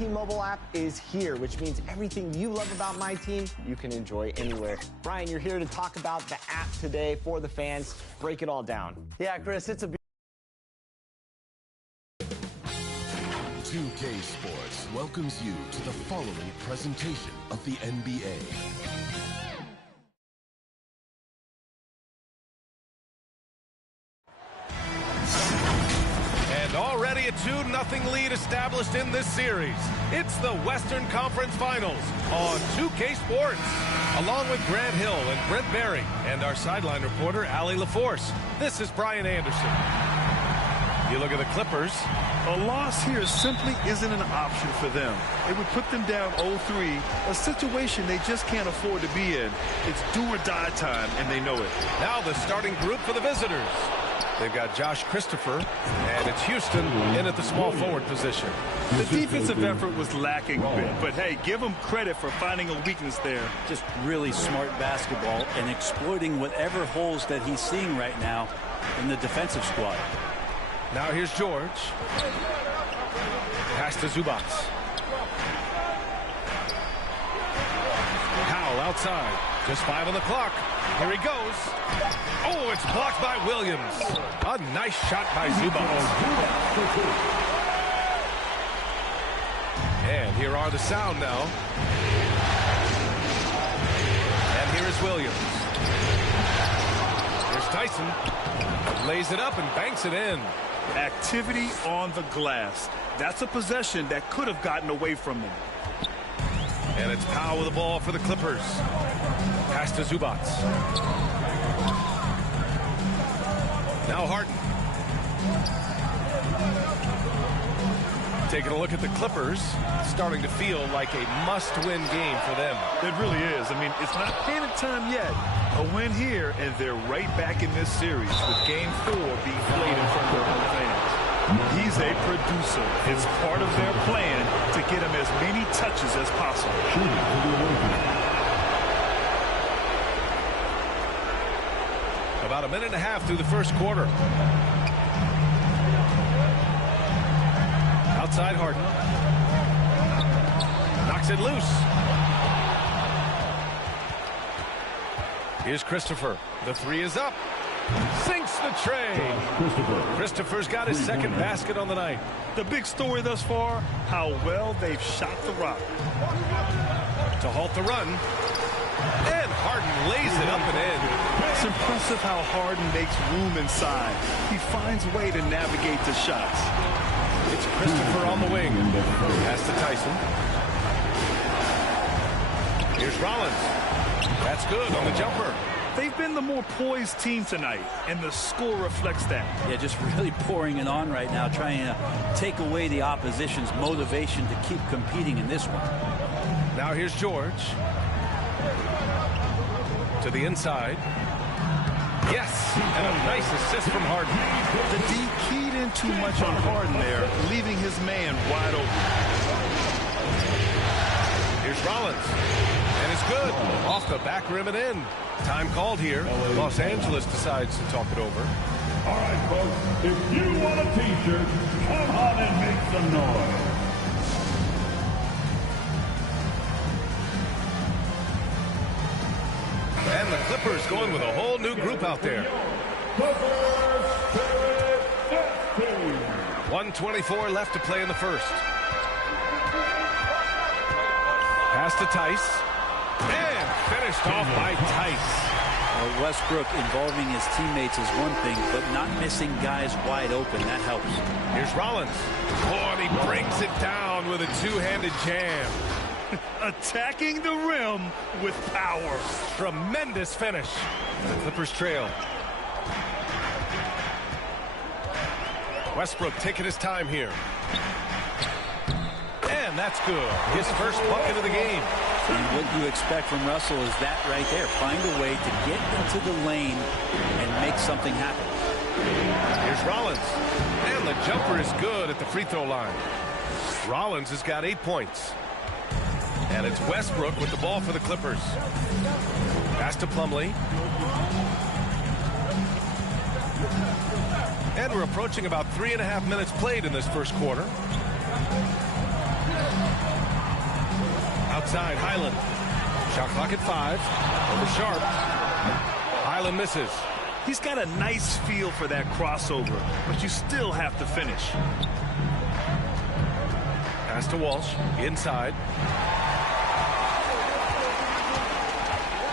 T-Mobile app is here, which means everything you love about my team, you can enjoy anywhere. Brian, you're here to talk about the app today for the fans. Break it all down. Yeah, Chris, it's a 2K Sports welcomes you to the following presentation of the NBA. And already a 2-0 lead established in this series. It's the Western Conference Finals on 2K Sports. Along with Grant Hill and Brent Barry and our sideline reporter, Allie LaForce. This is Brian Anderson. You look at the Clippers. A loss here simply isn't an option for them. It would put them down 0-3, a situation they just can't afford to be in. It's do or die time, and they know it. Now the starting group for the visitors. They've got Josh Christopher, and it's Houston in at the small forward position. The defensive effort was lacking a bit, but hey, give them credit for finding a weakness there. Just really smart basketball and exploiting whatever holes that he's seeing right now in the defensive squad. Now here's George. Pass to Zubac. Powell outside. Just 5 on the clock. Here he goes. Oh, it's blocked by Williams. A nice shot by Zubac. And here are the sound now. And here is Williams. Here's Tyson. Lays it up and banks it in. Activity on the glass. That's a possession that could have gotten away from them. And it's Powell with the ball for the Clippers. Pass to Zubac. Now Harden. Taking a look at the Clippers. Starting to feel like a must-win game for them. It really is. I mean, it's not panic time yet. A win here, and they're right back in this series with Game 4 being played in front of their home fans. He's a producer. It's part of their plan to get him as many touches as possible. About a minute and a half through the first quarter. Outside Harden. Knocks it loose. Here's Christopher. The three is up. Sinks the tray. Christopher's got his second basket on the night. The big story thus far, how well they've shot the rock. To halt the run. And Harden lays it up and in. It's impressive how Harden makes room inside. He finds a way to navigate the shots. It's Christopher on the wing. Pass to Tyson. Here's Rollins. That's good on the jumper. They've been the more poised team tonight, and the score reflects that. Yeah, just really pouring it on right now, trying to take away the opposition's motivation to keep competing in this one. Now here's George. To the inside. Yes, and a nice assist from Harden. The D keyed in too much on Harden there, leaving his man wide open. Here's Rollins. And it's good. Off the back rim and in. Time called here. Los Angeles decides to talk it over. All right, folks. If you want a t-shirt, come on and make some noise. And the Clippers going with a whole new group out there. 1:24 left to play in the first. Pass to Tice. And finished off by Tice. Well, Westbrook involving his teammates is one thing, but not missing guys wide open, that helps. Here's Rollins. Oh, and he brings it down with a two-handed jam. Attacking the rim with power. Tremendous finish. The Clippers trail. Westbrook taking his time here. And that's good. His first bucket of the game. And what you expect from Russell is that right there. Find a way to get into the lane and make something happen. Here's Rollins. And the jumper is good at the free throw line. Rollins has got 8 points. And it's Westbrook with the ball for the Clippers. Pass to Plumlee. And we're approaching about 3.5 minutes played in this first quarter. Outside, Highland. Shot clock at 5. Over Sharp. Highland misses. He's got a nice feel for that crossover, but you still have to finish. Pass to Walsh. Inside.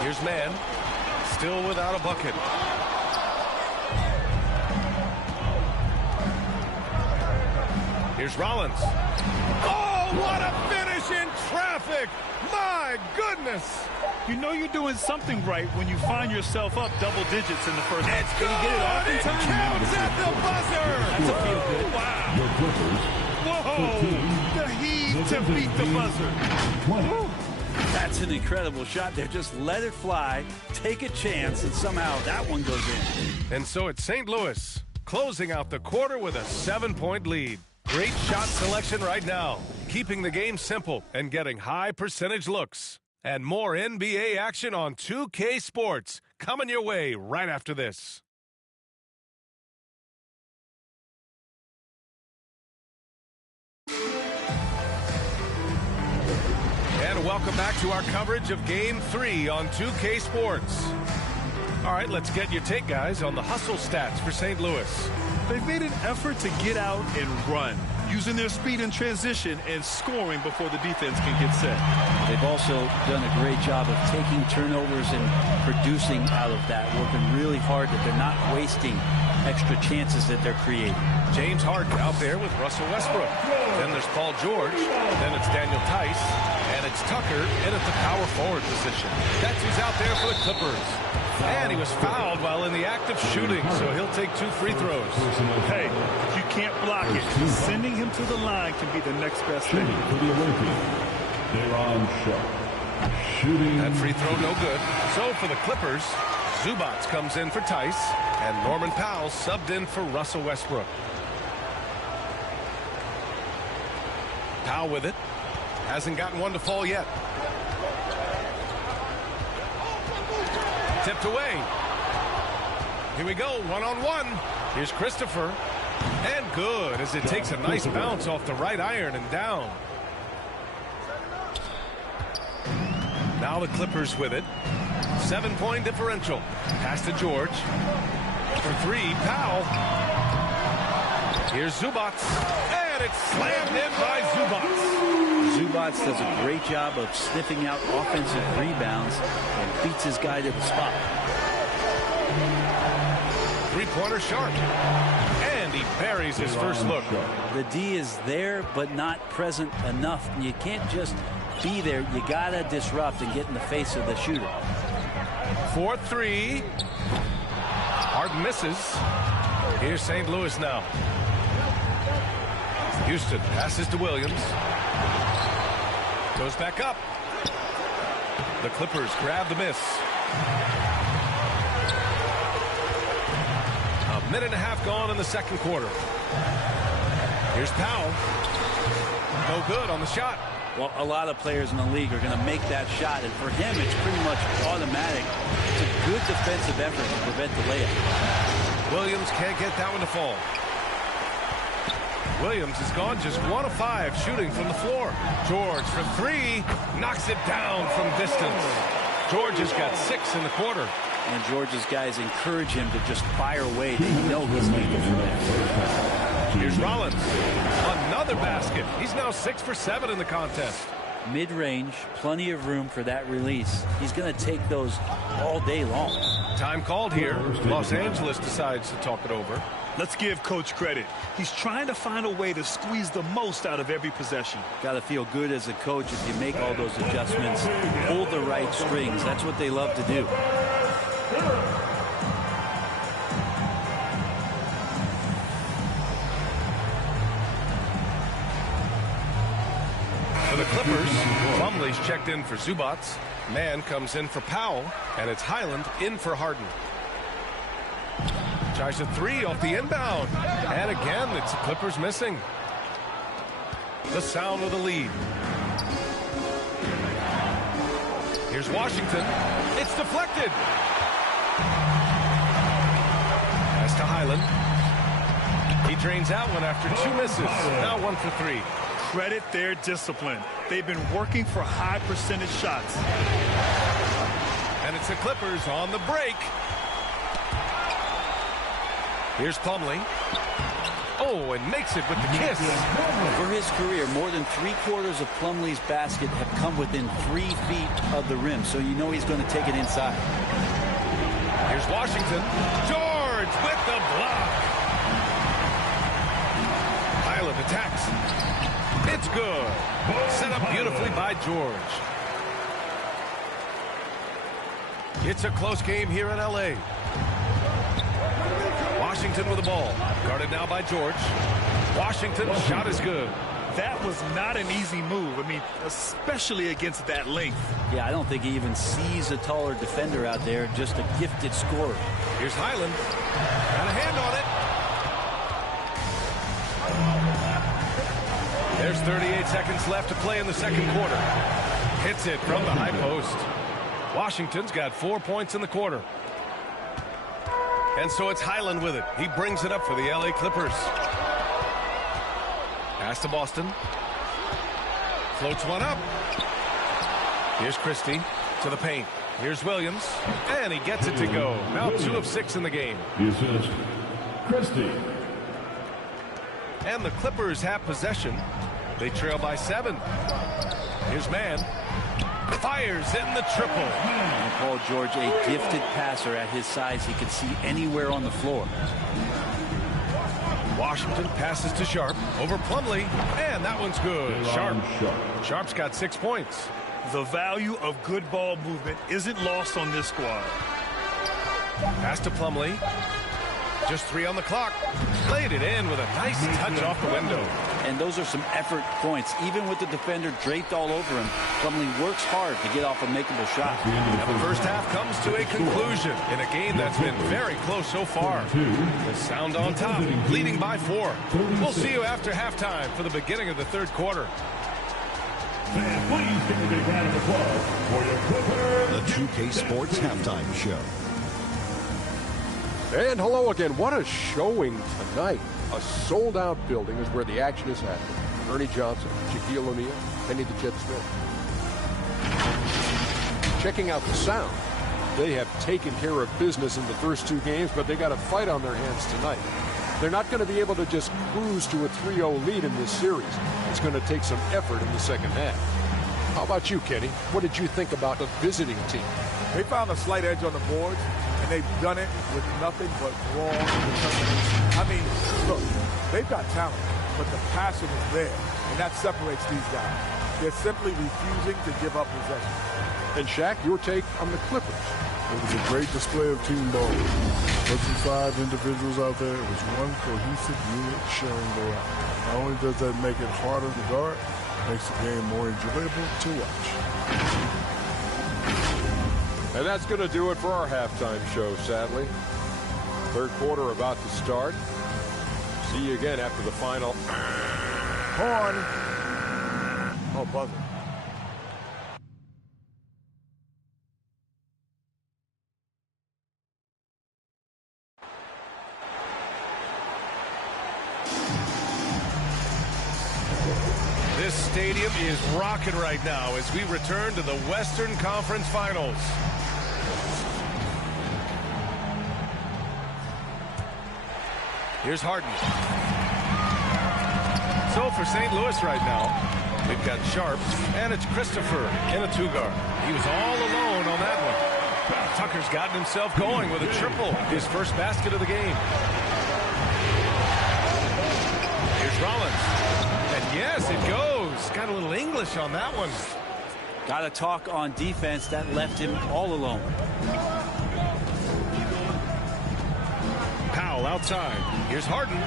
Here's Mann. Still without a bucket. Here's Rollins. Oh, what a finish in traffic! My goodness! You know you're doing something right when you find yourself up double digits in the first half. Can you get it off in time? Counts at the buzzer! That's a feel good. Wow. Whoa! The heave to beat the buzzer. Woo. That's an incredible shot there. Just let it fly, take a chance, and somehow that one goes in. And so it's St. Louis closing out the quarter with a 7-point lead. Great shot selection right now, keeping the game simple and getting high percentage looks. And more NBA action on 2K Sports coming your way right after this. And welcome back to our coverage of Game 3 on 2K Sports. All right, let's get your take, guys, on the hustle stats for St. Louis. They've made an effort to get out and run, using their speed in transition and scoring before the defense can get set. They've also done a great job of taking turnovers and producing out of that, working really hard that they're not wasting extra chances that they're creating. James Harden out there with Russell Westbrook. Then there's Paul George. Then it's Daniel Tice. And it's Tucker in at the power forward position. That's who's out there for the Clippers. And he was fouled while in the act of shooting, so he'll take 2 free throws. Hey, if you can't block it, sending him to the line can be the next best thing. For the Olympians, Day'Ron Sharpe. Shooting. That free throw no good. So for the Clippers, Zubac comes in for Tice, and Norman Powell subbed in for Russell Westbrook. Powell with it. Hasn't gotten one to fall yet. Tipped away. Here we go, one-on-one. Here's Christopher. And good, as it takes a nice bounce off the right iron and down. Now the Clippers with it. 7-point differential. Pass to George. For 3, Powell. Here's Zubac. And it's slammed in by Zubac. Zubac does a great job of sniffing out offensive rebounds and beats his guy to the spot. Three-pointer Sharp. And he buries his first look. The D is there, but not present enough. You can't just be there. You got to disrupt and get in the face of the shooter. 4-3. Harden misses. Here's St. Louis now. Houston passes to Williams. Goes back up. The Clippers grab the miss. A minute and a half gone in the second quarter. Here's Powell. No good on the shot. Well, a lot of players in the league are going to make that shot, and for him, it's pretty much automatic. It's a good defensive effort to prevent the layup. Williams can't get that one to fall. Williams has gone just 1 of 5 shooting from the floor. George for 3, knocks it down from distance. George has got 6 in the quarter. And George's guys encourage him to just fire away. They know he's leaving from there. Here's Rollins. Another basket. He's now 6 for 7 in the contest. Mid-range, plenty of room for that release. He's going to take those all day long. Time called here. Los Angeles decides to talk it over. Let's give Coach credit. He's trying to find a way to squeeze the most out of every possession. Got to feel good as a coach if you make all those adjustments, hold the right strings. That's what they love to do. For the Clippers, Plumlee's checked in for Zubac. Mann comes in for Powell, and it's Highland in for Harden. Tries a 3 off the inbound. And again, it's the Clippers missing. The sound of the lead. Here's Washington. It's deflected. Pass to Highland. He drains out one after 2 misses. Now 1 for 3. Credit their discipline. They've been working for high percentage shots. And it's the Clippers on the break. Here's Plumlee. Oh, and makes it with the kiss. For his career, more than 3/4 of Plumlee's basket have come within 3 feet of the rim, so you know he's going to take it inside. Here's Washington. George with the block. Highland attacks. It's good. Set up beautifully by George. It's a close game here in L.A. Washington with the ball. Guarded now by George. Washington's shot is good. That was not an easy move. I mean, especially against that length. Yeah, I don't think he even sees a taller defender out there, just a gifted scorer. Here's Highland. Got a hand on it. There's 38 seconds left to play in the second quarter. Hits it from the high post. Washington's got 4 points in the quarter. And so it's Highland with it. He brings it up for the L.A. Clippers. Pass to Boston. Floats one up. Here's Christie to the paint. Here's Williams. And he gets it to go. Now 2 of 6 in the game. The assist, Christie. And the Clippers have possession. They trail by 7. Here's Mann. Fires in the triple. And Paul George, a gifted passer at his size. He can see anywhere on the floor. Washington passes to Sharp over Plumlee, and that one's good. Sharp's got 6 points. The value of good ball movement isn't lost on this squad. Pass to Plumlee. Just 3 on the clock. Laid it in with a nice touch off the window. And those are some effort points. Even with the defender draped all over him, Plumlee works hard to get off a makeable shot. Now the first half comes to a conclusion in a game that's been very close so far. The Sound on top, leading by 4. We'll see you after halftime for the beginning of the third quarter. And please give a big round of applause for your Clippers. The 2K Sports Halftime Show. And hello again. What a showing tonight. A sold-out building is where the action is happening. Ernie Johnson, Shaquille O'Neal, Penny the Jet Smith. Checking out the Sound. They have taken care of business in the first 2 games, but they got a fight on their hands tonight. They're not going to be able to just cruise to a 3-0 lead in this series. It's going to take some effort in the second half. How about you, Kenny? What did you think about the visiting team? They found a slight edge on the boards, and they've done it with nothing but raw determination. I mean, look, they've got talent, but the passion is there, and that separates these guys. They're simply refusing to give up possession. And Shaq, your take on the Clippers? It was a great display of team ball. Wasn't 5 individuals out there. It was one cohesive unit showing their out. Not only does that make it harder to guard, it makes the game more enjoyable to watch. And that's going to do it for our halftime show, sadly. Third quarter about to start. See you again after the final. Horn. Oh, buzzer. This stadium is rocking right now as we return to the Western Conference Finals. Here's Harden. So for St. Louis right now, we've got Sharp, and it's Christopher in a 2-guard. He was all alone on that one. Tucker's gotten himself going with a triple, his first basket of the game. Here's Rollins. And yes, it goes. Got a little English on that one. Got to talk on defense. That left him all alone. Powell outside. Here's Harden.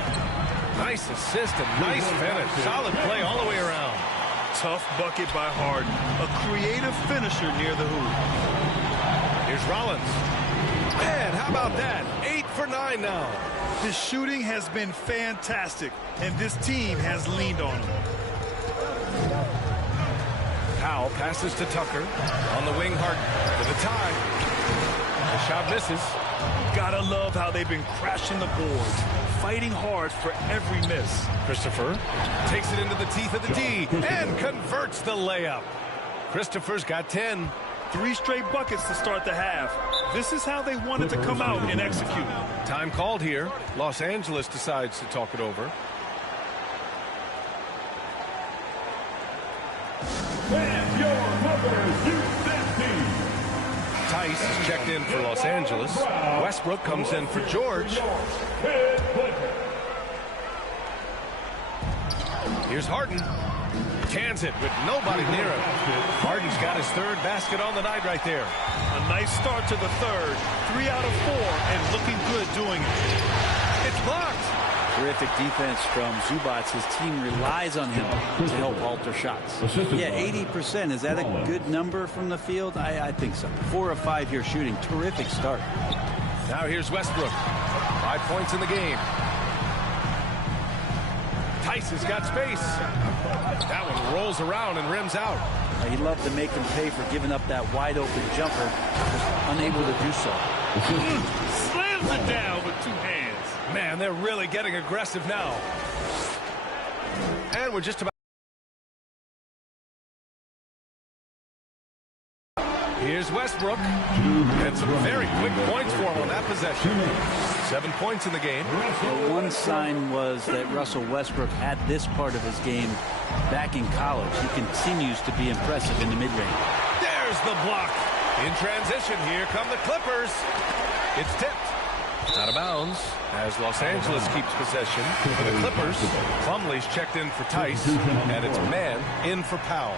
Nice assist and nice finish. Solid play all the way around. Tough bucket by Harden. A creative finisher near the hoop. Here's Rollins. Man, how about that? 8 for 9 now. His shooting has been fantastic, and this team has leaned on him. Powell passes to Tucker. On the wing, Harden for the tie. The shot misses. Gotta love how they've been crashing the boards. fighting hard for every miss. Christopher takes it into the teeth of the D and converts the layup. Christopher's got 10. 3 straight buckets to start the half. This is how they wanted to come out and execute. Time called here. Los Angeles decides to talk it over. And your Clippers Houston team. Tice is checked in for Los Angeles. Westbrook comes in for George. Here's Harden. Cans it with nobody near him. Harden's got his 3rd basket on the night right there. A nice start to the 3rd. 3 out of 4 and looking good doing it. It's blocked. Terrific defense from Zubac. His team relies on him to help alter shots. Yeah, 80%. Is that a good number from the field? I think so. 4 of 5 here shooting. Terrific start. Now here's Westbrook. 5 points in the game. Tice has got space. That one rolls around and rims out. He'd love to make him pay for giving up that wide open jumper. Just unable to do so. Slams it down with 2 hands. Man, they're really getting aggressive now. And we're just about... Here's Westbrook. And some very quick points for him on that possession. 7 points in the game. The one sign was that Russell Westbrook had this part of his game back in college. He continues to be impressive in the mid-range. There's the block. In transition, here come the Clippers. It's tipped. Out of bounds as Los Angeles keeps possession. For the Clippers, Plumlee's checked in for Tice, and it's Man in for Powell.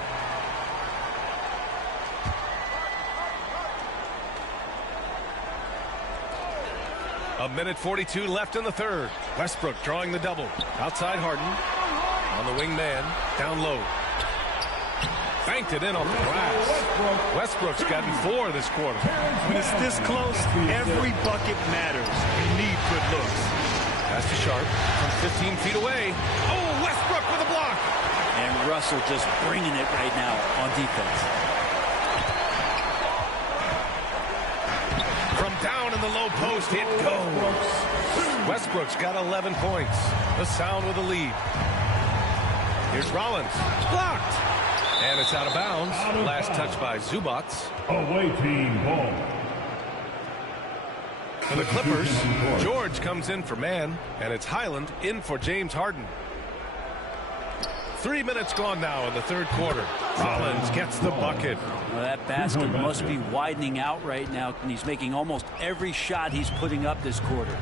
A minute 42 left in the 3rd. Westbrook drawing the double. Outside Harden. On the wing man. Down low. Banked it in on the glass. Westbrook's gotten 4 this quarter. When it's this close, every bucket matters. You need good looks. Pass to Sharp from 15 feet away. Oh, Westbrook with a block. And Russell just bringing it right now on defense. From down in the low post, it goes. Westbrook's got 11 points. The Sound with a lead. Here's Rollins. Blocked. And it's out of bounds. Last touch by Zubac. Away team ball. For the Clippers, George comes in for Man, and it's Highland in for James Harden. 3 minutes gone now in the 3rd quarter. Rollins gets the bucket. Well, that basket must be widening out right now, and he's making almost every shot he's putting up this quarter.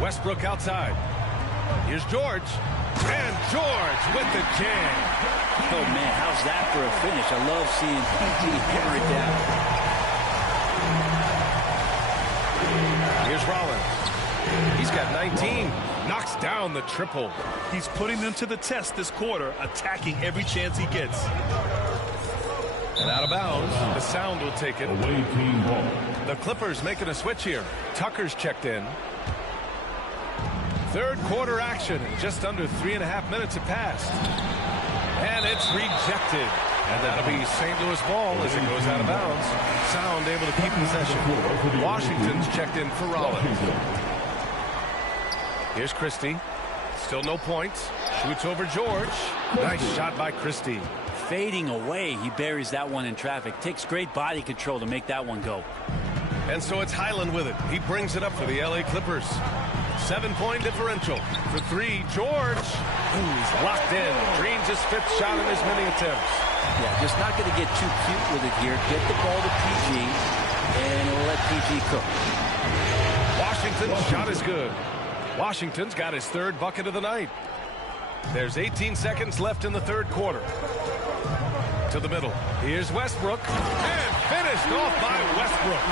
Westbrook outside. Here's George. And George with the jam. Oh, man, how's that for a finish? I love seeing PG hammer it down. Here's Rollins. He's got 19. Knocks down the triple. He's putting them to the test this quarter, attacking every chance he gets. And out of bounds, the Sound will take it. Away team ball. The Clippers making a switch here. Tucker's checked in. 3rd quarter action. Just under 3.5 minutes have passed. And it's rejected. And that'll be St. Louis ball as it goes out of bounds. Sound able to keep possession. Washington's checked in for Rollins. Here's Christie. Still no points. Shoots over George. Nice shot by Christie. Fading away, he buries that one in traffic. Takes great body control to make that one go. And so it's Highland with it. He brings it up for the LA Clippers. 7-point differential. For 3, George. He's locked in. Dreams his 5th shot in as many attempts. Yeah, just not going to get too cute with it here. Get the ball to PG, and we'll let PG cook. Washington's shot is good. Washington's got his 3rd bucket of the night. There's 18 seconds left in the 3rd quarter. To the middle. Here's Westbrook. And finished off by Westbrook.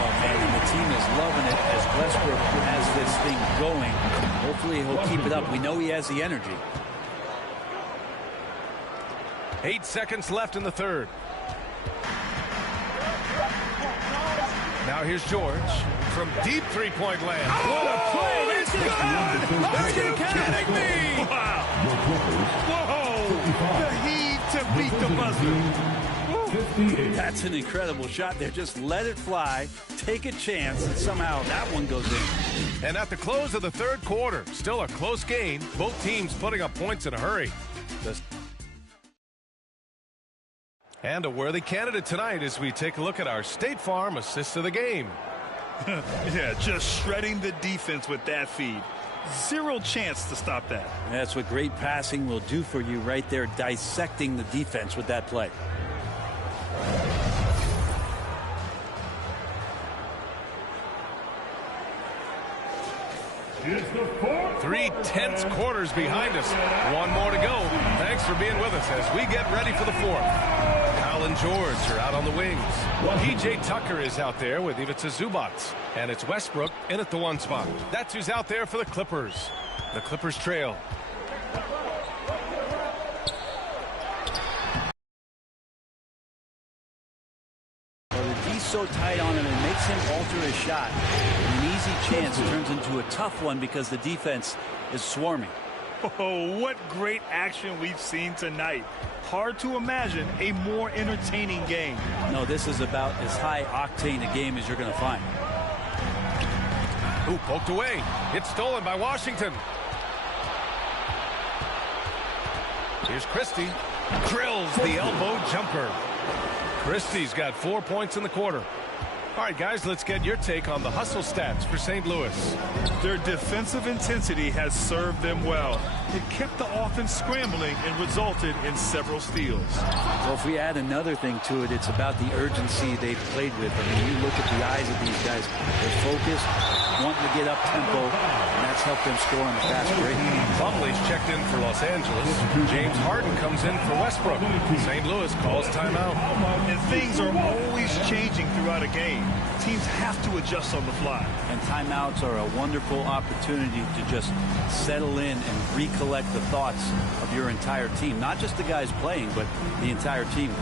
Oh, man, and the team is loving it as Westbrook has this thing going. Hopefully he'll keep it up. We know he has the energy. 8 seconds left in the 3rd. Now here's George from deep 3-point land. What a play! It's good! Are you kidding me? Wow! Whoa! The heave to beat the buzzer. That's an incredible shot there. Just let it fly, take a chance, and somehow that one goes in. And at the close of the third quarter, still a close game, both teams putting up points in a hurry. And a worthy candidate tonight as we take a look at our State Farm assist of the game. Yeah, just shredding the defense with that feed. Zero chance to stop that. That's what great passing will do for you right there, dissecting the defense with that play. Three tense quarters behind us. One more to go. Thanks for being with us as we get ready for the fourth. Kyle and George are out on the wings. P.J. Tucker is out there with Ivica Zubac. And it's Westbrook in at the one spot. That's who's out there for the Clippers. The Clippers trail. He's so tight on him, it makes him alter his shot. An easy chance turns into a tough one because the defense is swarming. Oh, what great action we've seen tonight. Hard to imagine a more entertaining game. No, this is about as high octane a game as you're going to find. Ooh, poked away. It's stolen by Washington. Here's Christie. Drills the elbow jumper. Christie's got 4 points in the quarter. All right, guys, let's get your take on the hustle stats for St. Louis. Their defensive intensity has served them well. It kept the offense scrambling and resulted in several steals. So if we add another thing to it, it's about the urgency they've played with. I mean, you look at the eyes of these guys. They're focused, wanting to get up tempo, and that's helped them score on the fast break. Plumlee's checked in for Los Angeles. James Harden comes in for Westbrook. St. Louis calls timeout. And things are always changing throughout a game. Teams have to adjust on the fly. And timeouts are a wonderful opportunity to just settle in and recollect the thoughts of your entire team. Not just the guys playing, but the entire team.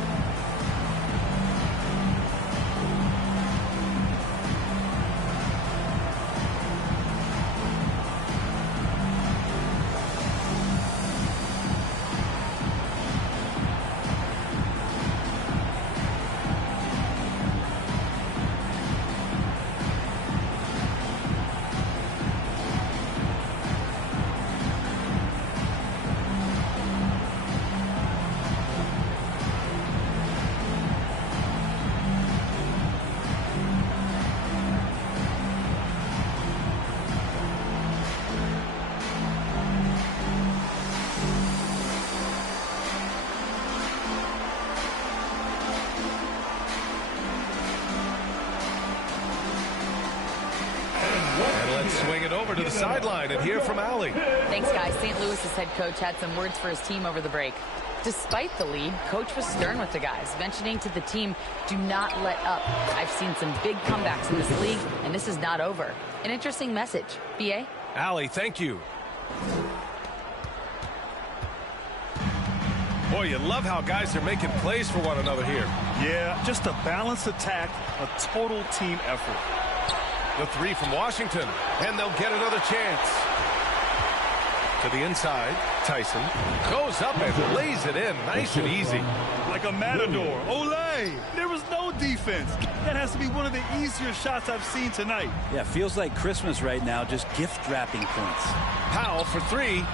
Swing it over to the sideline and hear from Allie. Thanks, guys. St. Louis's head coach had some words for his team over the break. Despite the lead, coach was stern with the guys, mentioning to the team, do not let up. I've seen some big comebacks in this league, and this is not over. An interesting message. B.A.? Allie, thank you. Boy, you love how guys are making plays for one another here. Yeah, just a balanced attack, a total team effort. The three from Washington, and they'll get another chance. To the inside, Tyson goes up and lays it in nice and easy. Like a matador. Olay! There was no defense. That has to be one of the easier shots I've seen tonight. Yeah, feels like Christmas right now, just gift wrapping points. Powell for three.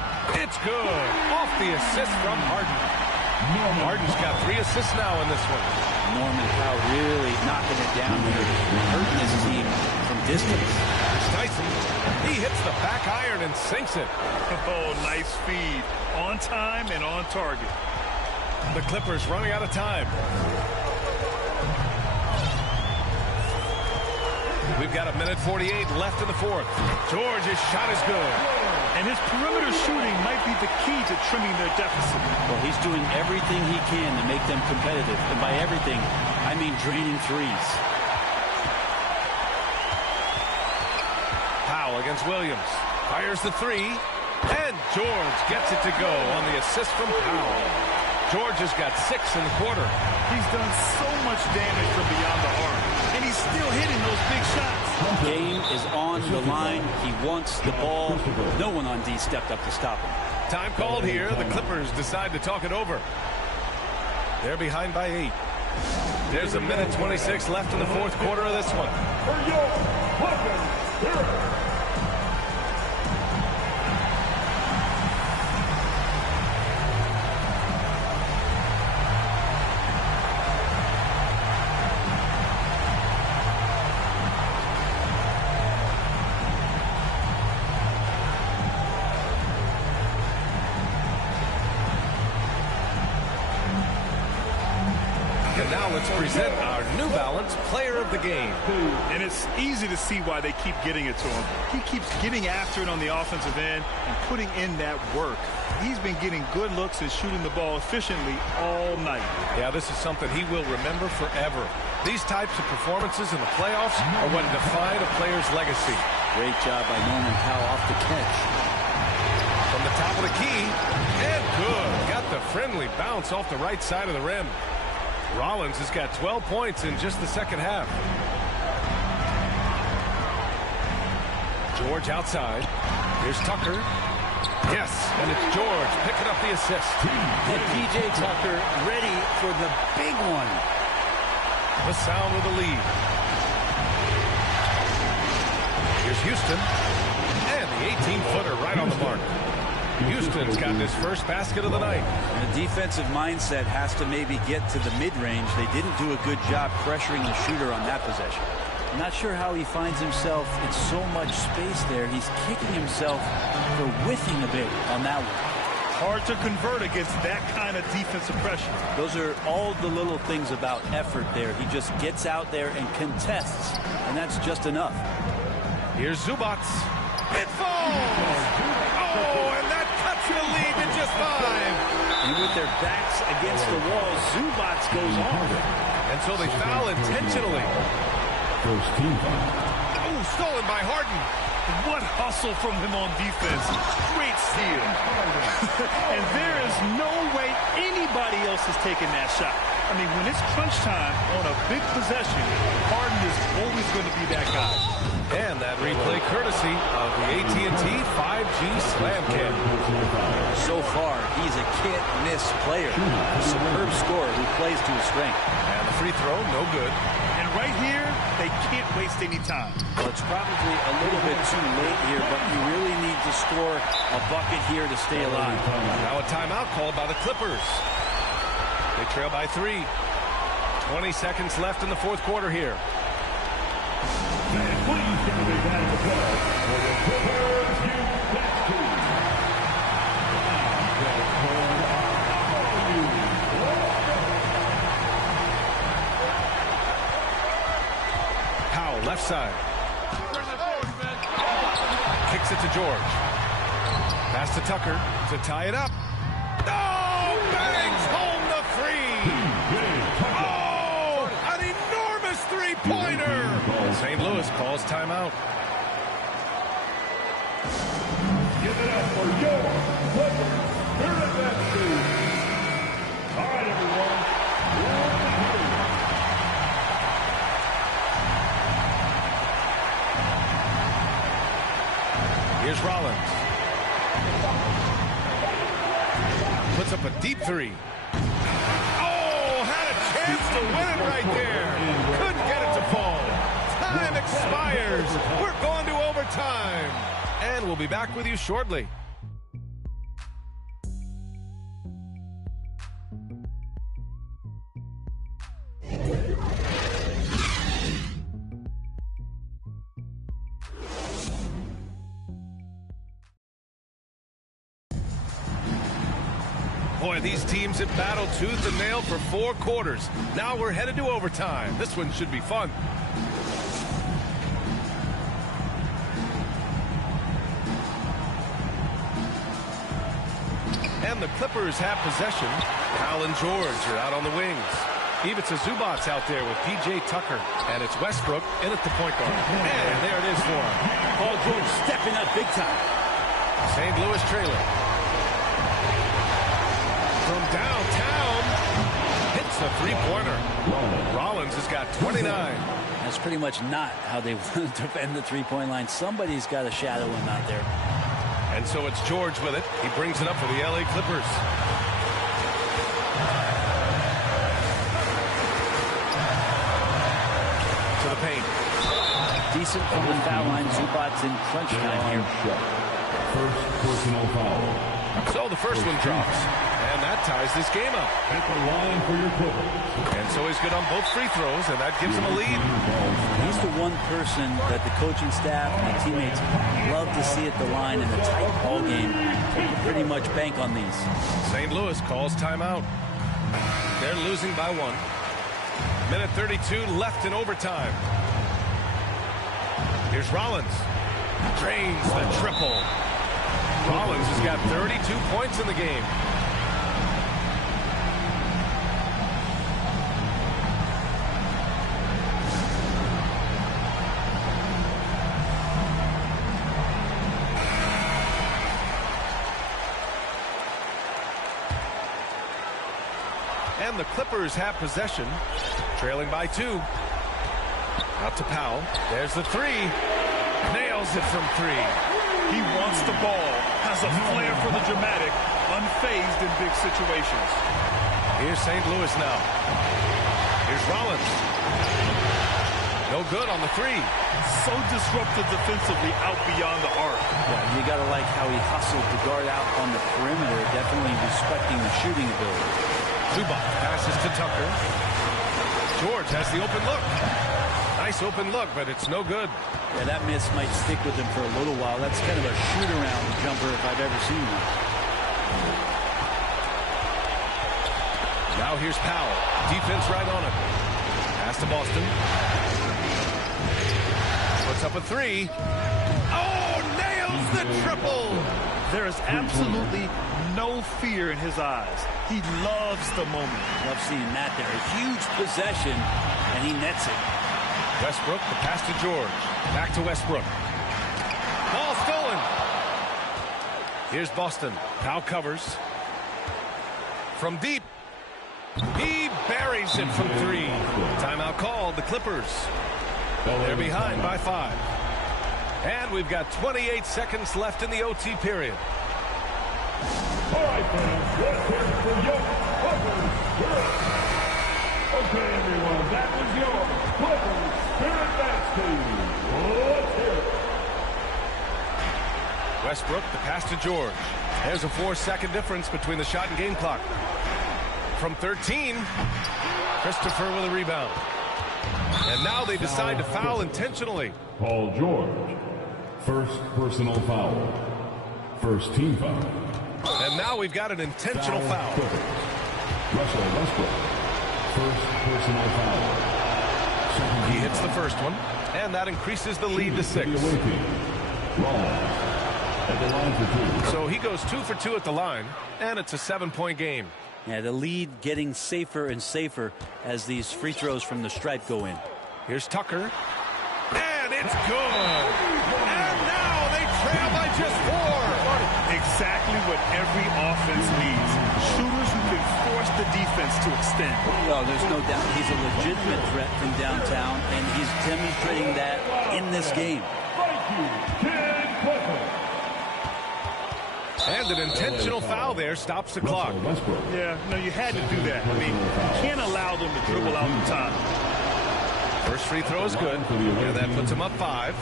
It's good. Off the assist from Harden. Harden's got 3 assists now in this one. Norman Powell really knocking it down here, hurting his team from distance. Tyson, he hits the back iron and sinks it. Oh, nice feed. On time and on target. The Clippers running out of time. We've got 1:48 left in the fourth. George's shot is good. And his perimeter shooting might be the key to trimming their deficit. Well, he's doing everything he can to make them competitive. And by everything, I mean draining threes. Powell against Williams. Fires the three. And George gets it to go on the assist from Powell. George has got 6 in the quarter. He's done so much damage from beyond the arc. And he's still hitting those big shots. Game is on the line. He wants the ball. No one on D stepped up to stop him. Time called here. The Clippers decide to talk it over. They're behind by 8. There's a minute 26 left in the fourth quarter of this one. For your weapons, And now let's present our New Balance Player of the Game. And it's easy to see why they keep getting it to him. He keeps getting after it on the offensive end and putting in that work. He's been getting good looks and shooting the ball efficiently all night. Yeah, this is something he will remember forever. These types of performances in the playoffs are what define a player's legacy. Great job by Norman Powell off the catch. From the top of the key, and good. Got the friendly bounce off the right side of the rim. Rollins has got 12 points in just the second half. George outside. Here's Tucker. Yes, and it's George picking up the assist. And P.J. Tucker ready for the big one. The Sound with the lead. Here's Houston. And the 18-footer right on the mark. Houston's gotten his first basket of the night. And the defensive mindset has to maybe get to the mid-range. They didn't do a good job pressuring the shooter on that possession. I'm not sure how he finds himself in so much space there. He's kicking himself for whiffing a bit on that one. Hard to convert against that kind of defensive pressure. Those are all the little things about effort there. He just gets out there and contests, and that's just enough. Here's Zubac. It falls! Oh, and that cuts the lead to just 5. And with their backs against the wall, Zubac goes off. And so they foul intentionally. First team foul. Oh, stolen by Harden. What hustle from him on defense. Great steal. And there is no way anybody else is taking that shot. I mean, when it's crunch time on a big possession, Harden is always going to be that guy. And that replay courtesy of the AT&T 5G Slam Cam. So far, he's a can't-miss player. A superb scorer who plays to his strength. And the free throw, no good. And right here, they can't waste any time. Well, it's probably a little bit too late here, but you really need to score a bucket here to stay alive. Now a timeout called by the Clippers. They trail by 3. 20 seconds left in the fourth quarter here. And please give a big round of applause for the Clippers, Powell, left side. Kicks it to George. Pass to Tucker to tie it up. Oh, bangs home the 3. Oh, an enormous three-pointer. St. Louis calls timeout. give it up for your Clippers. Here at that stage. All right, everyone. Here's Rollins. Puts up a deep 3. Oh, had a chance to win it right there. Couldn't get it to fall. Time expires. We're going to overtime. And we'll be back with you shortly. Boy, these teams have battled tooth and nail for 4 quarters. Now we're headed to overtime. This one should be fun. And the Clippers have possession. Powell and George are out on the wings. Ivica Zubac out there with P.J. Tucker. And it's Westbrook in at the point guard. And there it is for him. Paul George stepping up big time. St. Louis trailer. From downtown, hits the three-pointer. Rollins has got 29. That's pretty much not how they want to defend the three-point line. Somebody's got to shadow him out there. And so it's George with it. He brings it up for the LA Clippers. the paint. Decent from the foul line. Zubac's in crunch time here. First personal foul. So the first one drops, and that ties this game up. At the line for your Clippers. And so he's good on both free throws, and that gives him a lead. He's the one person that the coaching staff and the teammates love to see at the line in a tight ball game. They can pretty much bank on these. St. Louis calls timeout. They're losing by 1. Minute 32 left in overtime. Here's Rollins. Drains the triple. Rollins has got 32 points in the game. And the Clippers have possession, trailing by 2. Out to Powell. There's the 3. Nails it from 3. He wants the ball, has a flair for the dramatic, unfazed in big situations. Here's St. Louis now. Here's Rollins. No good on the 3. So disruptive defensively out beyond the arc. Yeah, you got to like how he hustled the guard out on the perimeter, definitely respecting the shooting ability. Zubac passes to Tucker. George has the open look. Nice open look, but it's no good. Yeah, that miss might stick with him for a little while. That's kind of a shoot-around jumper if I've ever seen one. Now here's Powell. Defense right on him. Pass to Boston. Puts up a 3. Oh, nails the triple! There is absolutely no fear in his eyes. He loves the moment. Love seeing that there. A huge possession, and he nets it. Westbrook, the pass to George. Back to Westbrook. Ball stolen. Here's Boston. Powell covers. From deep. He buries it from 3. Timeout called. The Clippers. They're behind by 5. And we've got 28 seconds left in the OT period. All right, fans, let's hear it for your Clippers Spirit. Okay, everyone, that was your Clippers Spirit dance team. Let's hear it. Westbrook, the pass to George. There's a 4-second difference between the shot and game clock. From 13, Christopher with a rebound. And now they decide to foul intentionally. Paul George, first personal foul. First team foul. And now we've got an intentional foul. Russell Westbrook, first personal foul. He hits the first one, and that increases the lead to 6. So he goes 2 for 2 at the line, and it's a 7-point game. Yeah, the lead getting safer and safer as these free throws from the stripe go in. Here's Tucker, and it's good. And now they trail by just 4. Exactly what every offense needs. Shooters who can force the defense to extend. Well, there's no doubt he's a legitimate threat from downtown, and he's demonstrating that in this game. And an intentional foul there stops the clock. Yeah, no, you had to do that. I mean, you can't allow them to dribble out the time. First free throw is good, and that puts him up 5.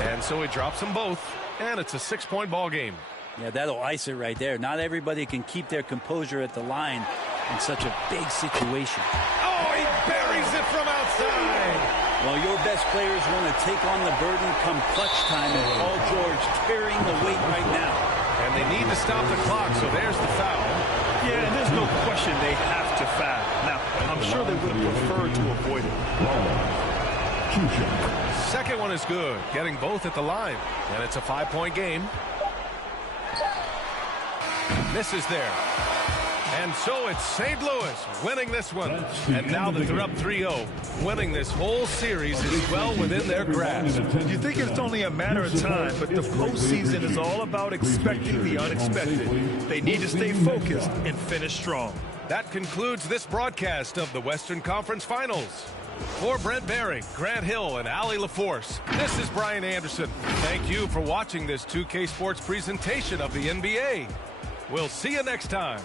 And so he drops them both, and it's a 6-point ball game. Yeah, that'll ice it right there. Not everybody can keep their composure at the line in such a big situation. Oh, he buries it from outside. Well, your best players want to take on the burden come clutch time, and Paul George carrying the weight right now. And they need to stop the clock, so there's the foul. Yeah, and there's no question they have to foul. Now, I'm sure they would have preferred to avoid it. Second one is good, getting both at the line. And it's a 5-point game. Misses there. And so it's St. Louis winning this one. And now that they're up 3-0, winning this whole series is well within their grasp. You think it's only a matter of time, but the postseason is all about expecting the unexpected. They need to stay focused and finish strong. That concludes this broadcast of the Western Conference Finals. For Brent Barry, Grant Hill, and Allie LaForce, this is Brian Anderson. Thank you for watching this 2K Sports presentation of the NBA. We'll see you next time.